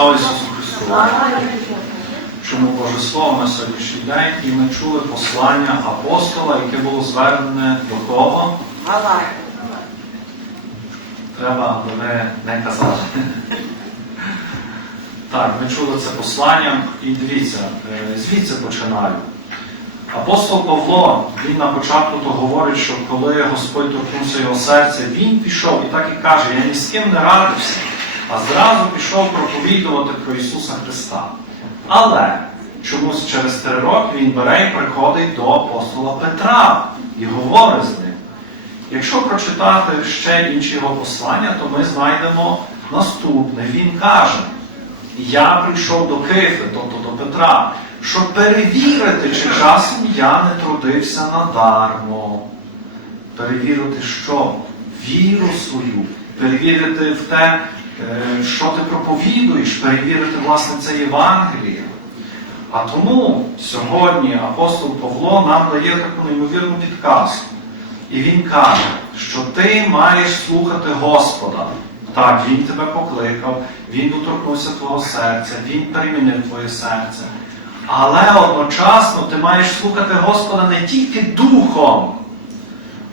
Слава Ісусу! Чому Боже Слово на сьогоднішній день і ми чули послання апостола, яке було звернене до кого? Треба, ми не казали. Так, ми чули це послання, і дивіться, е, звідси починаю. Апостол Павло, він на початку то говорить, що коли Господь торкнувся його серця, він пішов і так і каже, я ні з ким не радився, а зразу пішов проповідувати про Ісуса Христа. Але чомусь через три роки він бере і приходить до апостола Петра і говорить з ним. Якщо прочитати ще інші його послання, то ми знайдемо наступне. Він каже, я прийшов до Кифи, тобто до Петра, щоб перевірити, чи часом я не трудився надармо. Перевірити що? Віру свою, перевірити в те, що ти проповідуєш, перевірити, власне, це Євангеліє. А тому сьогодні апостол Павло нам дає таку неймовірну підказку. І він каже, що ти маєш слухати Господа. Так, Він тебе покликав, Він доторкнувся твого серця, Він перемінив твоє серце. Але одночасно ти маєш слухати Господа не тільки духом,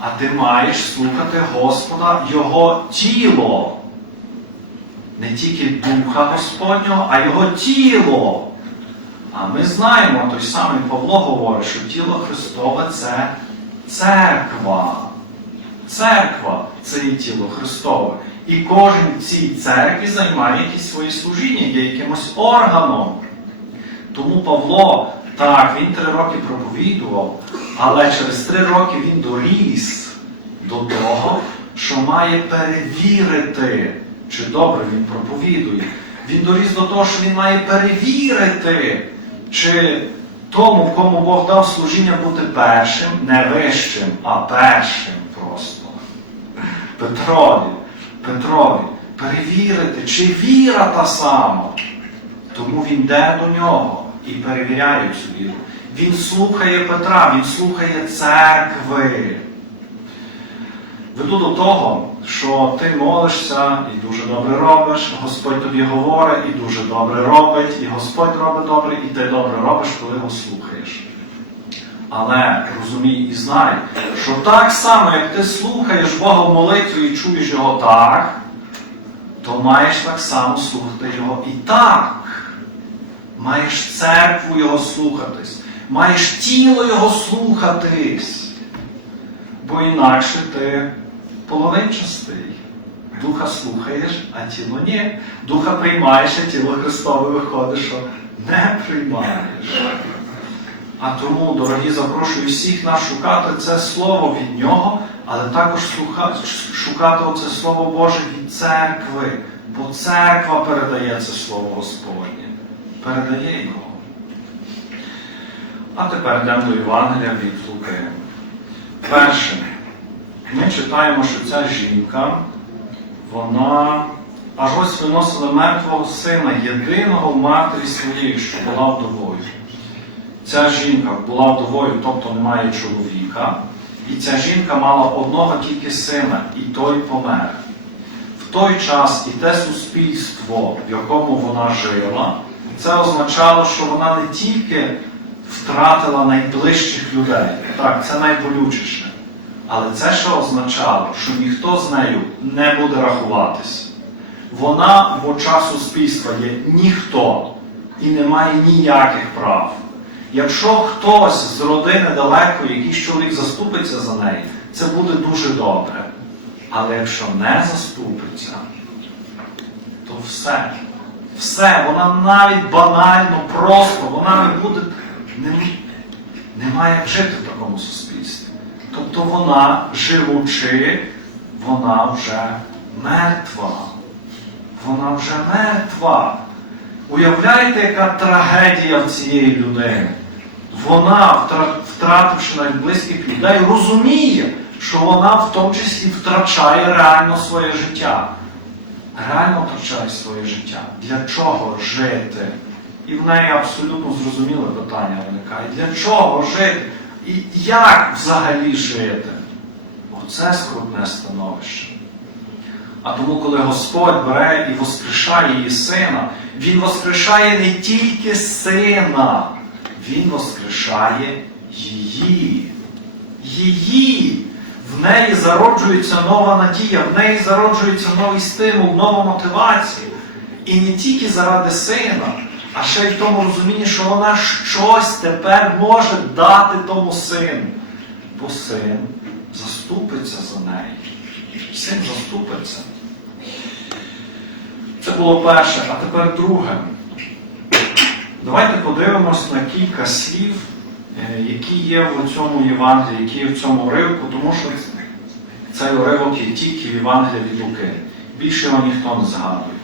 а ти маєш слухати Господа Його тіло. Не тільки Духа Господнього, а Його тіло. А ми знаємо, той самий Павло говорить, що тіло Христове це церква. Церква це є тіло Христове. І кожен в цій церкві займає якісь свої служіння, є якимось органом. Тому Павло, так, він три роки проповідував, але через три роки він доріс до того, що має перевірити, чи добре він проповідує. Він доріс до того, що він має перевірити, чи тому, кому Бог дав служіння бути першим, не вищим, а першим просто. Петрові, Петрові, перевірити, чи віра та сама. Тому він йде до нього і перевіряє цю віру. Він слухає Петра, він слухає церкви. Веду до того, що ти молишся і дуже добре робиш, Господь тобі говорить і дуже добре робить, і Господь робить добре, і ти добре робиш, коли його слухаєш. Але розумій і знай, що так само, як ти слухаєш Бога в молитві і чуєш його так, то маєш так само слухати Його і так. Маєш церкву Його слухатись, маєш тіло Його слухатись. Бо інакше ти половинчастий. Духа слухаєш, а тіло ні. Духа приймаєш, а тіло Христове виходить, що не приймаєш. А тому, дорогі, запрошую всіх нас шукати це слово від Нього, але також шукати оце Слово Боже від церкви. Бо церква передає це Слово Господнє. Передає його. А тепер йдемо до Євангелія від Луки. Перше, ми читаємо, що ця жінка, вона аж ось виносила мертвого сина, єдиного в матері своєї, що була вдовою. Ця жінка була вдовою, тобто не має чоловіка, і ця жінка мала одного тільки сина, і той помер. В той час і те суспільство, в якому вона жила, це означало, що вона не тільки втратила найближчих людей, так, це найболючіше. Але це ще означало, що ніхто з нею не буде рахуватись. Вона в очах суспільства є ніхто і не має ніяких прав. Якщо хтось з родини далеко, якийсь чоловік заступиться за неї, це буде дуже добре. Але якщо не заступиться, то все. Все, вона навіть банально, просто, вона не буде, не, не має жити в такому суспільстві. Тобто вона, живучи, вона вже мертва. Вона вже мертва. Уявляєте, яка трагедія цієї людини? Вона, втративши навіть близьких людей, розуміє, що вона в тому числі втрачає реально своє життя. Реально втрачає своє життя. Для чого жити? І в неї абсолютно зрозуміле питання виникає. Для чого жити? І як взагалі жити? Оце скрутне становище. А тому, коли Господь бере і воскрешає її сина, Він воскрешає не тільки сина, Він воскрешає її. Її. В неї зароджується нова надія, в неї зароджується новий стимул, нова мотивація. І не тільки заради сина, а ще й в тому розумінні, що вона щось тепер може дати тому сину. Бо син заступиться за неї. Син заступиться. Це було перше, а тепер друге. Давайте подивимось на кілька слів, е, які є в цьому Євангелії, які є в цьому уривку, тому що цей уривок є тільки в Євангелії від Луки. Більше його ніхто не згадує.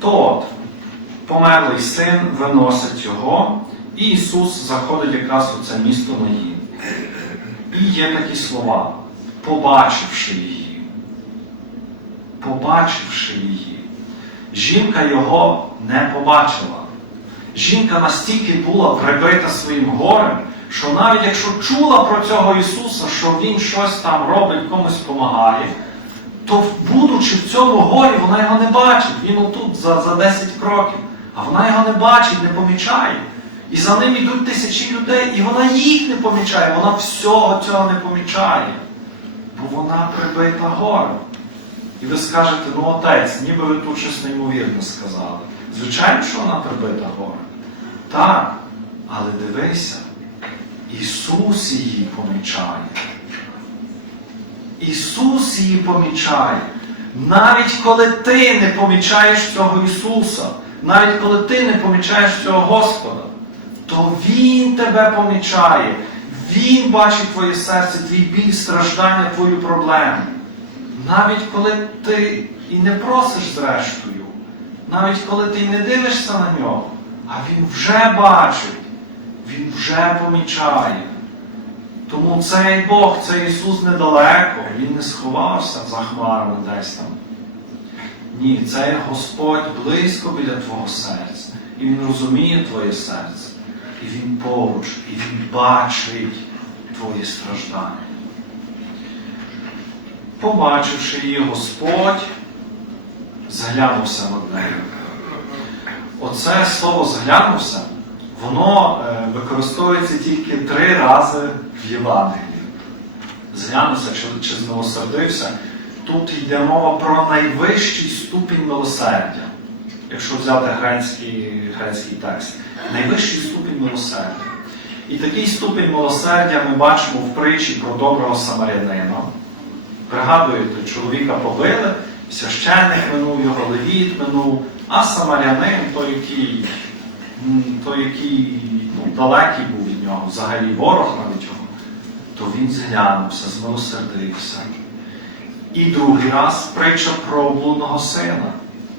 То от, померлий син виносить його, і Ісус заходить якраз у це місто Наїн. І є такі слова, побачивши її. Побачивши її. Жінка його не побачила. Жінка настільки була прибита своїм горем, що навіть якщо чула про цього Ісуса, що Він щось там робить, комусь допомагає, то, будучи в цьому горі, вона його не бачить. Він отут за, за 10 кроків. А вона його не бачить, не помічає. І за ним йдуть тисячі людей, і вона їх не помічає, вона всього цього не помічає. Бо вона прибита горем. І ви скажете, ну отець, ніби ви тут щось неймовірне сказали. Звичайно, що вона прибита горем. Так, але дивися, Ісус її помічає. Ісус її помічає. Навіть коли ти не помічаєш цього Ісуса, навіть коли ти не помічаєш цього Господа, то Він тебе помічає. Він бачить твоє серце, твій біль, страждання, твою проблему. Навіть коли ти і не просиш зрештою, навіть коли ти і не дивишся на нього, а Він вже бачить, Він вже помічає. Тому цей Бог, цей Ісус недалеко, Він не сховався за хмарами десь там. Ні, цей Господь близько біля твого серця. І Він розуміє твоє серце. І Він поруч, і Він бачить твої страждання. Побачивши її Господь, зглянувся над нею. Оце слово зглянувся, воно е, використовується тільки три рази в Євангелії. Зглянувся чи, чи змилосердився. Тут йде мова про найвищий ступінь милосердя. Якщо взяти грецький, грецький текст. Найвищий ступінь милосердя. І такий ступінь милосердя ми бачимо в притчі про доброго самарянина. Пригадуєте, чоловіка побили, священник минув його, левіт минув, а самарянин, той, який, той, який ну, далекий був від нього, взагалі ворог навіть його, то він зглянувся, змилосердився. І другий раз притча про блудного сина.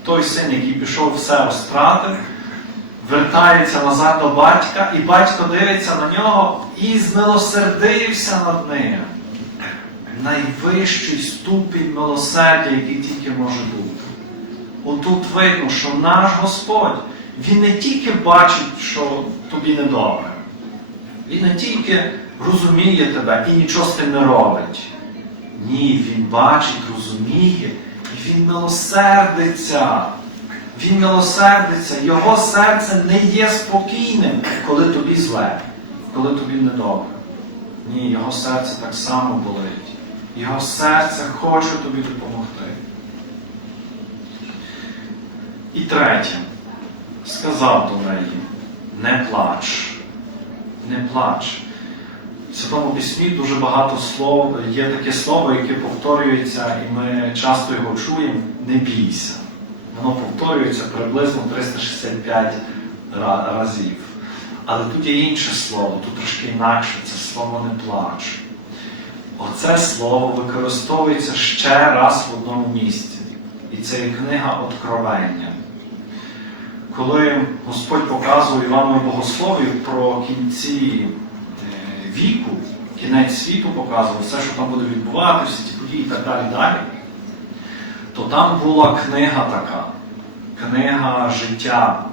Той син, який пішов все розтратив, вертається назад до батька, і батько дивиться на нього і змилосердився над ним. Найвищий ступінь милосердя, який тільки може бути. Отут видно, що наш Господь, Він не тільки бачить, що тобі недобре, Він не тільки розуміє тебе і нічого з тим не робить. Ні, Він бачить, розуміє, і Він милосердиться. Він милосердиться, його серце не є спокійним, коли тобі зле, коли тобі недобре. Ні, його серце так само болить. Його серце хоче тобі допомогти. І третє, сказав до неї, не плач, не плач. В Святому Письмі дуже багато слов, є таке слово, яке повторюється, і ми часто його чуємо, не бійся. Воно повторюється приблизно 365 разів. Але тут є інше слово, тут трошки інакше, це слово не плач. Оце слово використовується ще раз в одному місці. І це є книга Откровення. Коли Господь показує Івану Богослові про кінці віку, кінець світу показував, все, що там буде відбуватися, ті події і так далі, далі, то там була книга така, книга життя.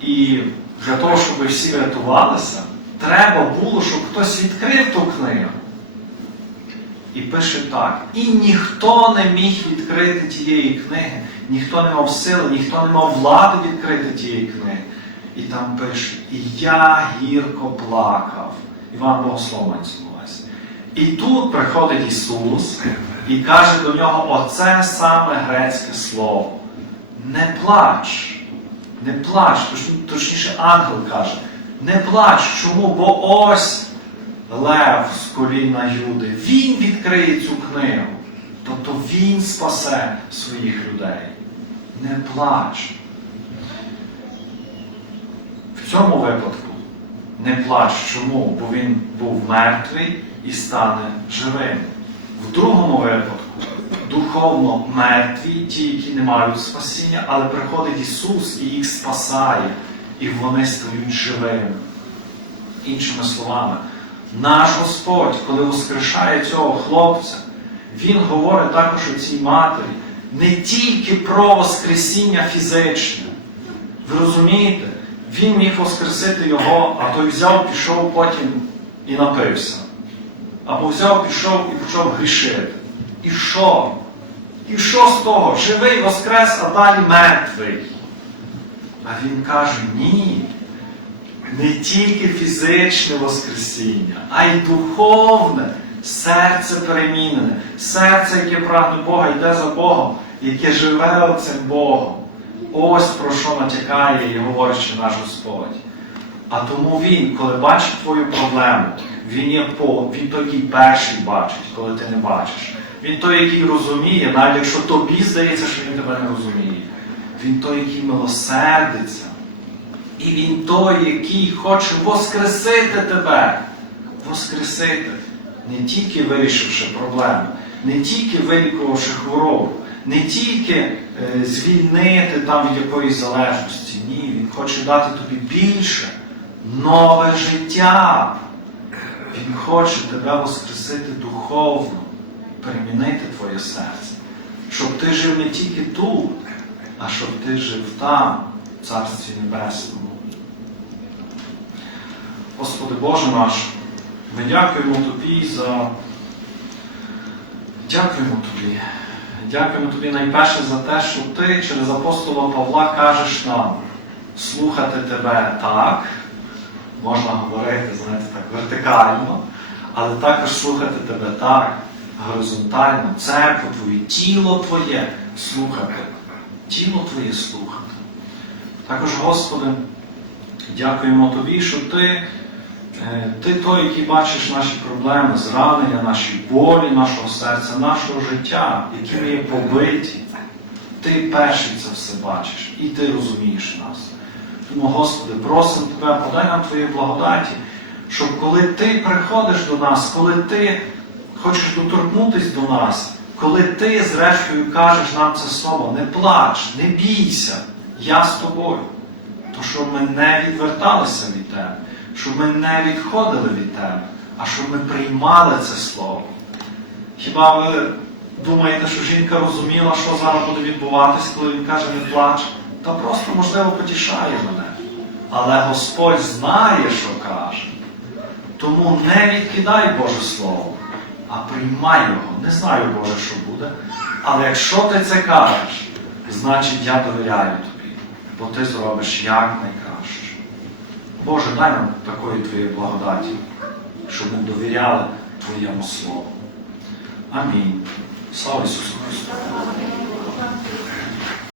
І для того, щоб всі рятувалися, треба було, щоб хтось відкрив ту книгу. І пише так: і ніхто не міг відкрити тієї книги, ніхто не мав сили, ніхто не мав влади відкрити тієї книги. І там пише: І я гірко плакав. Іван Богослов мається на. І тут приходить Ісус і каже до нього оце саме грецьке слово. Не плач, не плач, точніше, ангел каже, не плач. Чому? Бо ось Лев з коліна Юди, він відкриє цю книгу. Тобто він спасе своїх людей. Не плач. В цьому випадку не плач. Чому? Бо він був мертвий і стане живим. В другому випадку духовно мертві, ті, які не мають спасіння, але приходить Ісус і їх спасає, і вони стають живими. Іншими словами, наш Господь, коли воскрешає цього хлопця, Він говорить також у цій матері не тільки про Воскресіння фізичне. Ви розумієте? Він міг воскресити його, а той взяв, пішов потім і напився. Або взяв, пішов і почав грішити. І що? І що з того? Живий воскрес, а далі мертвий. А він каже, ні. Не тільки фізичне Воскресіння, а й духовне, серце перемінене, серце, яке прагне Бога, йде за Богом, яке живе оцим Богом. Ось про що натякає і говорить ще наш Господь. А тому Він, коли бачить твою проблему, Він є по, він той, який перший бачить, коли ти не бачиш. Він той, який розуміє, навіть якщо тобі здається, що він тебе не розуміє. Він той, який милосердиться. І він той, який хоче воскресити тебе. Воскресити, не тільки вирішивши проблему, не тільки вилікувавши хворобу, не тільки е, звільнити там від якоїсь залежності. Ні, він хоче дати тобі більше, нове життя. Він хоче тебе воскресити духовно, перемінити твоє серце, щоб ти жив не тільки тут, а щоб ти жив там, в Царстві Небесному. Господи Боже наш, ми дякуємо Тобі за. Дякуємо Тобі. Дякуємо Тобі найперше за те, що Ти через апостола Павла кажеш нам слухати Тебе так, можна говорити, знаєте, так, вертикально, але також слухати Тебе так, горизонтально, церкву Твою, тіло Твоє слухати, тіло Твоє слухати. Також, Господи, дякуємо Тобі, що Ти, ти той, який бачиш наші проблеми, зранення, наші болі, нашого серця, нашого життя, які ми є побиті. Ти перший це все бачиш і ти розумієш нас. Тому, Господи, просимо Тебе, подай нам Твої благодаті, щоб коли Ти приходиш до нас, коли Ти хочеш доторкнутися до нас, коли Ти, зрештою, кажеш нам це слово, не плач, не бійся, я з тобою. То щоб ми не відверталися від Тебе, щоб ми не відходили від Тебе, а щоб ми приймали це слово. Хіба ви думаєте, що жінка розуміла, що зараз буде відбуватись, коли він каже не плач? Та просто, можливо, потішає мене. Але Господь знає, що каже. Тому не відкидай Боже Слово, а приймай його. Не знаю, Боже, що буде. Але якщо ти це кажеш, значить я довіряю тобі, бо ти зробиш як найкраще. Боже, дай нам такої твоєї благодаті, щоб ми довіряли Твоєму Слову. Амінь. Слава Ісусу Христу!